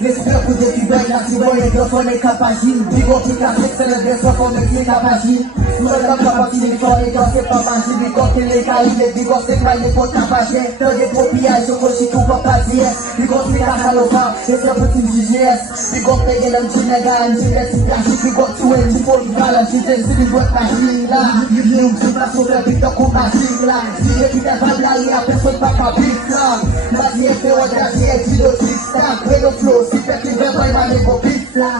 Nesse campo de fibra, ativou o microfone capaz de digo que a sexta vez só como que capaz de Sura da capaz de fora então você pra mais de digo que ele caiu digo você vai lhe botar pra gente então de copiar eu constituo pra fazer digo você tá salvar esse é o próximo GGS digo peguei não te negar antes desse caixa digo tu é de por fala de desse digo tá rindo não se pra sobre a vida com a sigla se ele quiser falar e a pessoa pra cabeça mas é teu olhar de edilotista pelo flow se tiver vai valer com pizza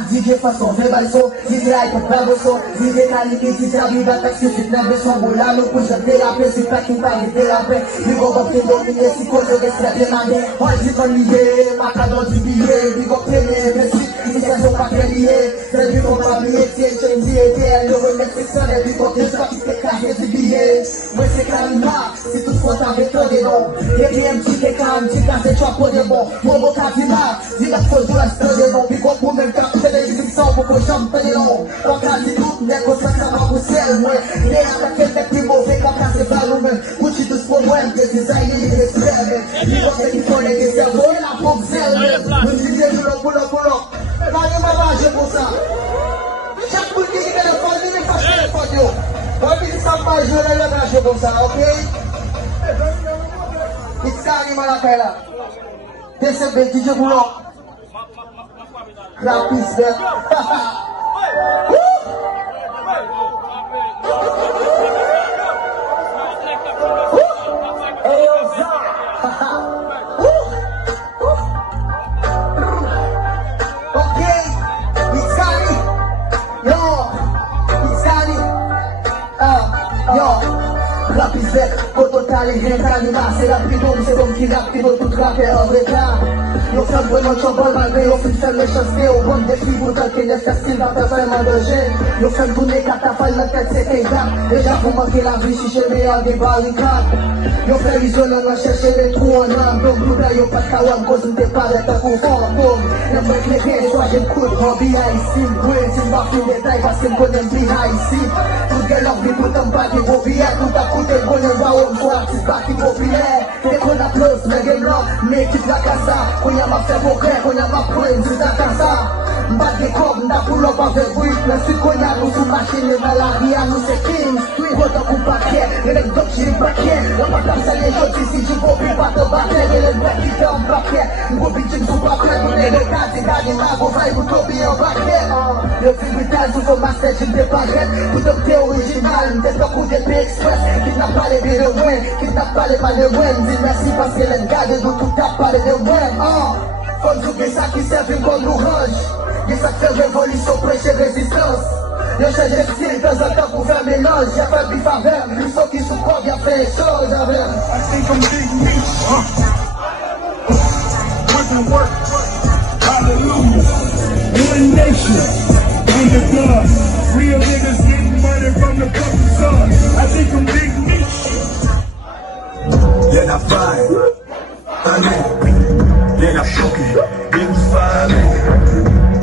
DJ façon, verbalizou, DJ icon pra você DJ calique, DJ vida, tá escrito na versão bolar não puxa TAP, se pra quem vai de TAP Digo você domine esse coisa, eu descrever na ré Hoje pra ninguém, marcador de bilhete Digo que me vesti, isso é só pra querer Serve como a minha ciência, em dia eu vou me fixando, digo que só que te carrega de bilhete Mas você calma, se tu for tá retrogradando EPM te decam, te cacete a poder bom Vou botar de mar, diga que foi duas três bom Ficou por mercado, televisão, vou puxar um telão Pra casa de tudo, negócio acaba com o céu, mãe Nem até que ele é primover, com a casa de volume Puxe dos poemas, que design ele recebe E você que for neguecer, eu vou ir lá pro céu No dia de novo, pulou Vai uma margem, moça Já por que que telefone, nem faz telefone Vai me dizer mais jura, ele é margem, moça, ok? It's time, Malacela Percebe, DJ Bullock Rap is there. Okay, it's Sunny. It's Sunny. Rap is back. Total et rien c'est la prison, c'est comme qui rap, qui veut tout rapper en retard. Yo fais vraiment de chambol malgré yo fait faire méchanceté au bon défi, vous talquez n'est ce style va faire vraiment de gêne. Yo fais tourner catapale, la tête c'est un gars. Déjà vous manquez la vie, si j'ai meilleur des barricades. Yo fais isolant, on chercher les trous en âme. Donc nous là yo pas de kawam, cause on t'est pas d'être confort. Le mec les pieds, soit j'écoute, hobby ici. Oui, c'est ma fille détail, parce qu'on connaît bien ici. Tout gueule leur vie, tout en bas, qui vaut bien, tout à côté, bonheur, va au revoir. C'est pas qui populaire, t'es qu'on applause, mais game blanc, mais qui te la casse, qu'on y a ma fait pour qu'on y a ma pointe, c'est ta casa. M'bat des corps, m'da pull up avec bruit, mais si qu'on y a nous sous machine, les maladies à nous c'est kings, autant qu'on paquet, les mecs d'autres j'ai les paquets, la patate ça les autres ici, je peux plus pas te battre, et les mecs qui ferment paquet, nous bitches sous paquet, nous les regards, c'est dans les mains, on va y vous tomber en paquet, le film brutal, sous vos masters, je ne vais pas rêver, tout up t'es original, t'es pas coup d'épée express, qui n'a pas les billes de win, qui n'a pas les balles de win, dis merci parce que les gars de nous tout a parlé de win, faut nous oublier ça qui servent comme nous range, et ça fait révolution, prêcher résistance. Yo change de style, de temps en temps pour faire mélange. J'ai fait bif avec, ils sont qui sont quoi, bien fait les choses avec. I think I'm big meat, Working work, hallelujah. One nation, under God. Real niggas getting money from the fucking sun. I think I'm big meat. Then I find, then I shook it, then you find me.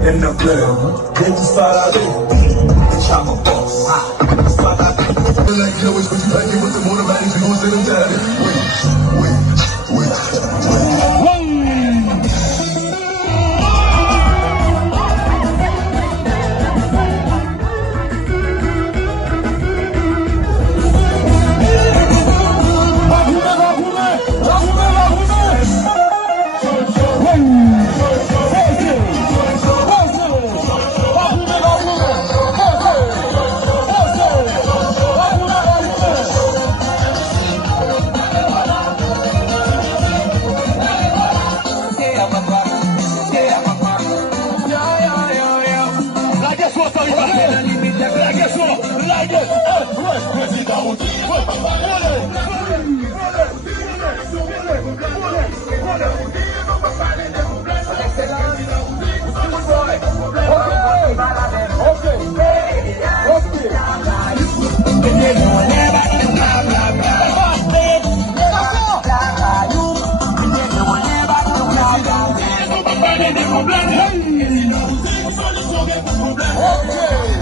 Then the club, then you start out. I'm a boss. Like you always, but you like it with the motivating, you gon' say them daddy. Okay.